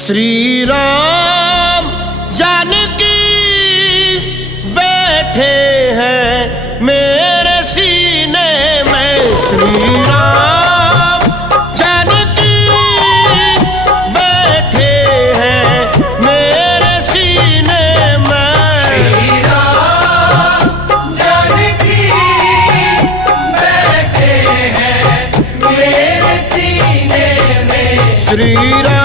श्री राम जानकी बैठे हैं मेरे सीने में। श्री राम जानकी बैठे हैं मेरे सीने में। श्री राम जानकी बैठे हैं मेरे सीने में। श्री राम